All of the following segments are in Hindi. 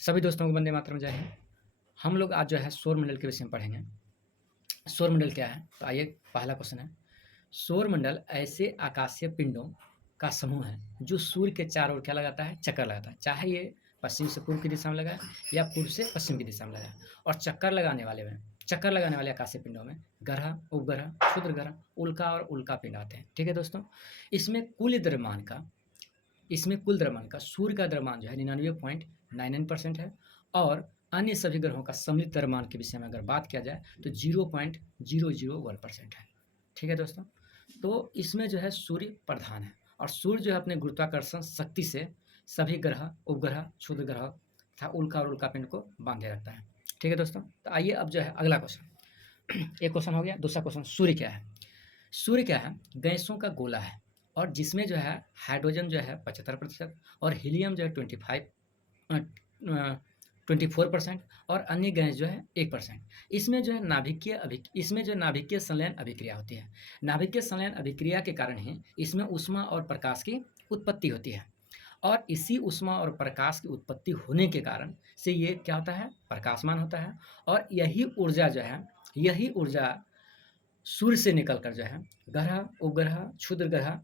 सभी दोस्तों को वंदे मातरम, जय हिंद। हम लोग आज जो है सौरमंडल के विषय में पढ़ेंगे। सौरमंडल क्या है? तो आइए, पहला क्वेश्चन है, सौरमंडल ऐसे आकाशीय पिंडों का समूह है जो सूर्य के चारों ओर क्या लगाता है? चक्कर लगाता है। चाहे ये पश्चिम से पूर्व की दिशा में लगाए या पूर्व से पश्चिम की दिशा में लगाए। और चक्कर लगाने वाले आकाशीय पिंडों में ग्रह, उपग्रह, क्षुद्र ग्रह, उल्का और उल्का पिंड आते हैं। ठीक है दोस्तों, इसमें कुल द्रव्यमान का सूर्य का द्रव्यमान जो है 99.99% है। और अन्य सभी ग्रहों का सम्मिलित द्रव्यमान के विषय में अगर बात किया जाए तो 0.001% है। ठीक है दोस्तों, तो इसमें जो है सूर्य प्रधान है और सूर्य जो है अपने गुरुत्वाकर्षण शक्ति से सभी ग्रह, उपग्रह, क्षुद्र ग्रह तथा उल्का और उल्का पिंड को बांधे रखता है। ठीक है दोस्तों, तो आइए अब जो है अगला क्वेश्चन। एक क्वेश्चन हो गया। दूसरा क्वेश्चन, सूर्य क्या है? सूर्य क्या है? गैसों का गोला है और जिसमें जो है हाइड्रोजन जो है 75% और हीलियम जो है 24% और अन्य गैस जो है 1%। इसमें जो है नाभिकीय संलयन अभिक्रिया होती है। नाभिकीय संलयन अभिक्रिया के कारण ही इसमें ऊष्मा और प्रकाश की उत्पत्ति होती है और इसी ऊष्मा और प्रकाश की उत्पत्ति होने के कारण से ये क्या होता है? प्रकाशमान होता है। और यही ऊर्जा सूर्य से निकलकर जो है ग्रह, उपग्रह, क्षुद्र ग्रह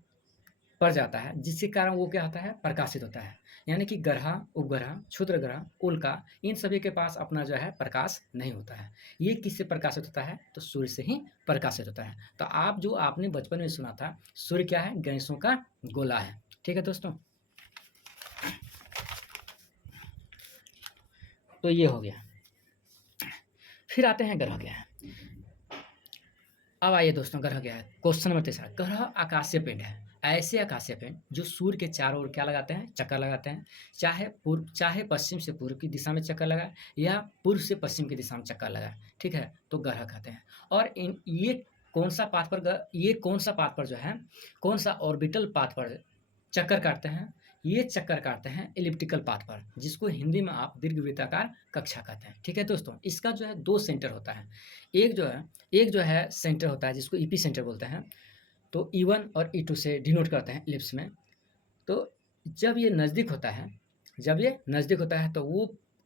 पर जाता है, जिसके कारण वो क्या होता है? प्रकाशित होता है। यानी कि ग्रह, उपग्रह, क्षुद्र ग्रह, उल्का, इन सभी के पास अपना जो है प्रकाश नहीं होता है। ये किससे प्रकाशित होता है? तो सूर्य से ही प्रकाशित होता है। तो आपने बचपन में सुना था, सूर्य क्या है? गैसों का गोला है। ठीक है दोस्तों, तो ये हो गया। फिर आते हैं ग्रह क्या है। अब आइए दोस्तों, ग्रह क्या है? क्वेश्चन नंबर 3, ग्रह आकाशीय पिंड है। ऐसे आकाशीय पिंड जो सूर्य के चारों ओर क्या लगाते हैं? चक्कर लगाते हैं। चाहे पश्चिम से पूर्व की दिशा में चक्कर लगाए या पूर्व से पश्चिम की दिशा में चक्कर लगाए। ठीक है, तो ग्रह कहते हैं। और ये कौन सा पाथ पर जो है, कौन सा ऑर्बिटल पाथ पर चक्कर काटते हैं? ये चक्कर काटते हैं एलिप्टिकल पाथ पर, जिसको हिंदी में आप दीर्घवृत्ताकार कक्षा कहते हैं। ठीक है दोस्तों, इसका जो है 2 सेंटर होता है। एक जो है सेंटर होता है जिसको ईपी सेंटर बोलते हैं, तो E1 और E2 से डिनोट करते हैं इलिप्स में। तो जब ये नज़दीक होता है तो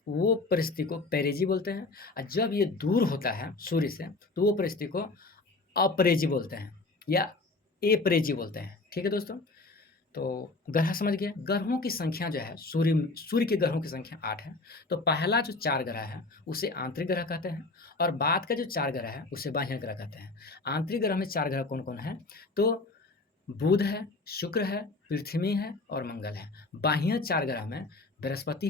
वो परिस्थिति को पेरिजी बोलते हैं और जब ये दूर होता है सूर्य से तो वो परिस्थिति को अपरेजी बोलते हैं या एपरेजी बोलते हैं। ठीक है दोस्तों, तो ग्रह समझ गए। ग्रहों की संख्या जो है, सूर्य के ग्रहों की संख्या 8 है। तो पहला जो 4 ग्रह है उसे आंतरिक ग्रह कहते हैं और बाद का जो 4 ग्रह है उसे बाह्य ग्रह कहते हैं। आंतरिक ग्रह में 4 ग्रह कौन कौन है? तो बुध है, शुक्र है, पृथ्वी है और मंगल है। बाह्य 4 ग्रह में बृहस्पति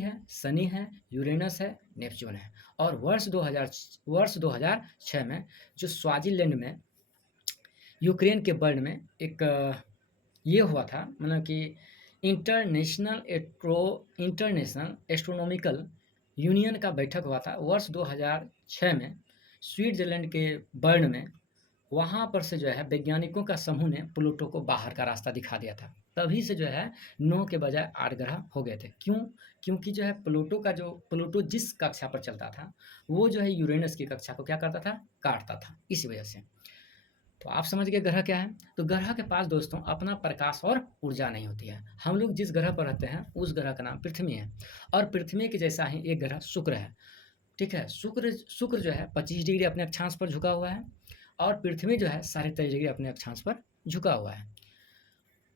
है, शनि है, यूरेनस है, नेपच्यून है। और वर्ष 2006 में जो स्वाजीलैंड में यूक्रेन के बर्न में एक ये हुआ था, मतलब कि इंटरनेशनल एस्ट्रोनॉमिकल यूनियन का बैठक हुआ था वर्ष 2006 में स्विट्जरलैंड के बर्न में। वहाँ पर से जो है वैज्ञानिकों का समूह ने प्लूटो को बाहर का रास्ता दिखा दिया था। तभी से जो है 9 के बजाय 8 ग्रह हो गए थे। क्यों? क्योंकि जो है प्लूटो जिस कक्षा पर चलता था वो जो है यूरेनस की कक्षा को क्या करता था? काटता था, इसी वजह से। तो आप समझ गए ग्रह क्या है। तो ग्रह के पास दोस्तों अपना प्रकाश और ऊर्जा नहीं होती है। हम लोग जिस ग्रह पर रहते हैं उस ग्रह का नाम पृथ्वी है और पृथ्वी के जैसा ही एक ग्रह शुक्र है। ठीक है, शुक्र जो है 25 डिग्री अपने अक्षांश पर झुका हुआ है और पृथ्वी जो है 23.5 डिग्री अपने अक्षांश पर झुका हुआ है।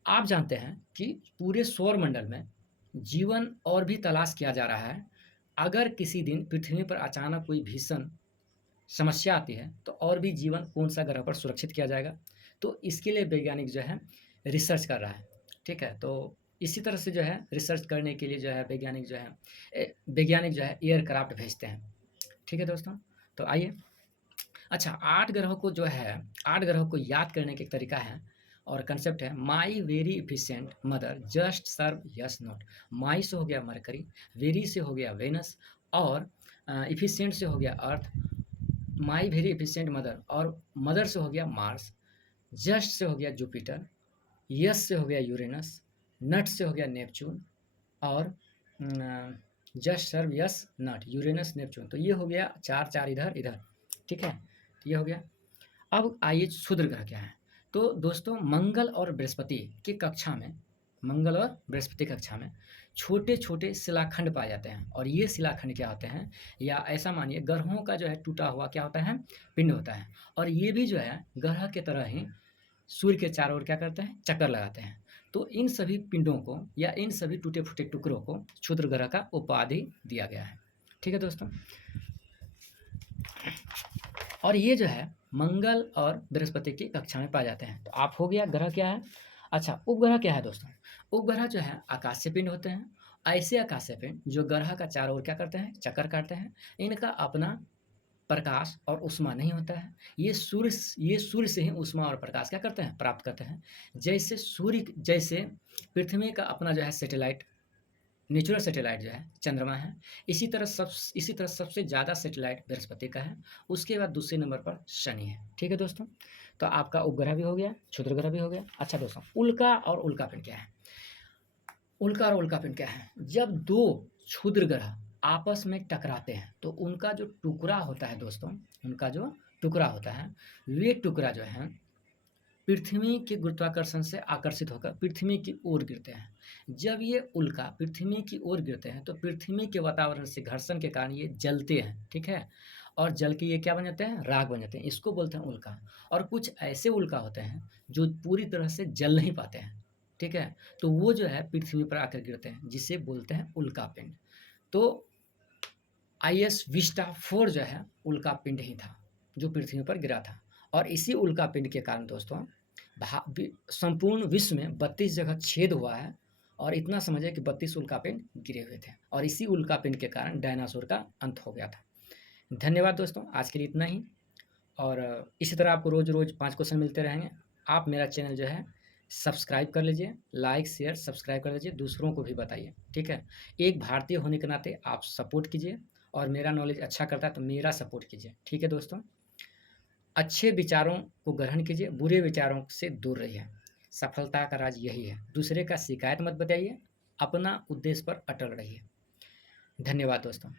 आप जानते हैं कि पूरे सौर मंडल में जीवन और भी तलाश किया जा रहा है। अगर किसी दिन पृथ्वी पर अचानक कोई भीषण समस्या आती है तो और भी जीवन कौन सा ग्रह पर सुरक्षित किया जाएगा, तो इसके लिए वैज्ञानिक जो है रिसर्च कर रहा है। ठीक है, तो इसी तरह से जो है रिसर्च करने के लिए जो है वैज्ञानिक जो है एयरक्राफ्ट भेजते हैं। ठीक है दोस्तों, तो आइए। अच्छा, 8 ग्रहों को याद करने का एक तरीका है और कंसेप्ट है, my very efficient mother just serve yes not. My से हो गया मरकरी, वेरी से हो गया वेनस और इफिशियंट से हो गया अर्थ, माई वेरी एफिशिएंट मदर, और मदर से हो गया मार्स, जस्ट से हो गया जुपिटर, यस से हो गया यूरेनस, नट से हो गया नेपच्यून और जस्ट सर्व यस नट, यूरेनस, नेपच्यून। तो ये हो गया 4 इधर इधर। ठीक है, तो ये हो गया। अब आइए क्षुद्र ग्रह क्या है। तो दोस्तों मंगल और बृहस्पति की कक्षा में छोटे-छोटे शिलाखंड पाए जाते हैं और ये शिलाखंड क्या होते हैं, या ऐसा मानिए ग्रहों का जो है टूटा हुआ क्या होता है, पिंड होता है। और ये भी जो है ग्रह की तरह ही सूर्य के चारों ओर क्या करते हैं, चक्कर लगाते हैं। तो इन सभी पिंडों को या इन सभी टूटे-फूटे टुकड़ों को क्षुद्र ग्रह का उपाधि दिया गया है। ठीक है दोस्तों। और ये जो है मंगल और बृहस्पति की कक्षा में पाए जाते हैं। तो आप हो गया ग्रह क्या है। अच्छा, उपग्रह क्या है दोस्तों। उपग्रह जो है आकाशीय पिंड होते हैं। ऐसे आकाशीय पिंड जो ग्रह का चारों ओर क्या करते हैं, चक्कर काटते हैं। इनका अपना प्रकाश और ऊष्मा नहीं होता है। ये सूर्य से ही ऊष्मा और प्रकाश क्या करते हैं, प्राप्त करते हैं। जैसे पृथ्वी का अपना जो है सैटेलाइट, नेचुरल सैटेलाइट जो है चंद्रमा है, इसी तरह सबसे ज़्यादा सैटेलाइट बृहस्पति का है। उसके बाद दूसरे नंबर पर शनि है। ठीक है दोस्तों। तो आपका उपग्रह भी हो गया, क्षुद्र ग्रह भी हो गया। अच्छा दोस्तों, उल्का और उल्कापिंड क्या है। उल्का और उल्कापिंड क्या है। जब दो क्षुद्र ग्रह आपस में टकराते हैं तो उनका जो टुकड़ा होता है दोस्तों, उनका जो टुकड़ा होता है, वे टुकड़ा जो है पृथ्वी के गुरुत्वाकर्षण से आकर्षित होकर पृथ्वी की ओर गिरते हैं। जब ये उल्का पृथ्वी की ओर गिरते हैं तो पृथ्वी के वातावरण से घर्षण के कारण ये जलते हैं। ठीक है। और जल के ये क्या बन जाते हैं, राख बन जाते हैं। इसको बोलते हैं उल्का। और कुछ ऐसे उल्का होते हैं जो पूरी तरह से जल नहीं पाते हैं। ठीक है। तो वो जो है पृथ्वी पर आकर गिरते हैं, जिसे बोलते हैं उल्कापिंड। तो IS विस्टा 4 जो है उल्कापिंड ही था जो पृथ्वी पर गिरा था। और इसी उल्कापिंड के कारण दोस्तों संपूर्ण विश्व में 32 जगह छेद हुआ है। और इतना समझे कि 32 उल्कापिंड गिरे हुए थे। और इसी उल्कापिंड के कारण डायनासोर का अंत हो गया था। धन्यवाद दोस्तों, आज के लिए इतना ही। और इसी तरह आपको रोज़ रोज़ 5 क्वेश्चन मिलते रहेंगे। आप मेरा चैनल जो है सब्सक्राइब कर लीजिए, लाइक शेयर सब्सक्राइब कर लीजिए, दूसरों को भी बताइए। ठीक है। एक भारतीय होने के नाते आप सपोर्ट कीजिए, और मेरा नॉलेज अच्छा करता है तो मेरा सपोर्ट कीजिए। ठीक है दोस्तों। अच्छे विचारों को ग्रहण कीजिए, बुरे विचारों से दूर रहिए। सफलता का राज यही है। दूसरे का शिकायत मत बताइए, अपना उद्देश्य पर अटल रहिए। धन्यवाद दोस्तों।